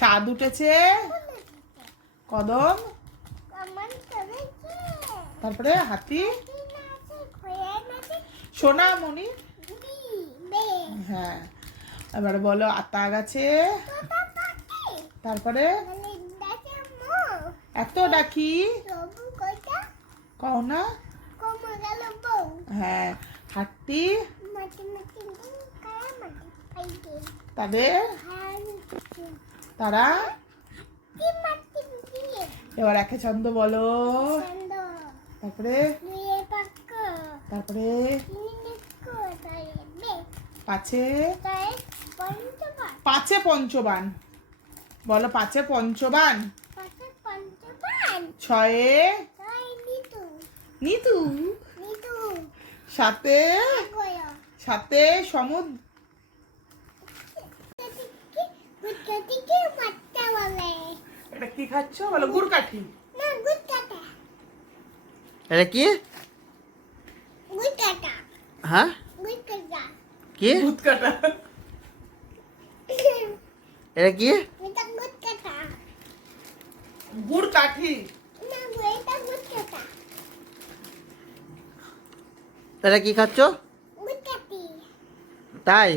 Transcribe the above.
চাঁদ উঠেছে, কদম, তারপরে হাতি, সোনামণি। হ্যাঁ, এবারে বলো আতা গাছে, তারপরে এত ডাকি কও না। হ্যাঁ, হাতি, তাদের তারা। এবার একে ছন্দ বলো, তারপরে তারপরে পাঁচে পাঁচে পঞ্চবান বলো, পাঁচে পঞ্চবান। ছয়ে নিতু, সাতে সাতে সমুদ্র। এটা কি খাচ্ছ বলো? গুড় কাঠি। এটা কি? হ্যাঁ, কি দুধ কাটা। এটা কি? গুড় কাঠি। এটা কি খাচ্ছ? তাই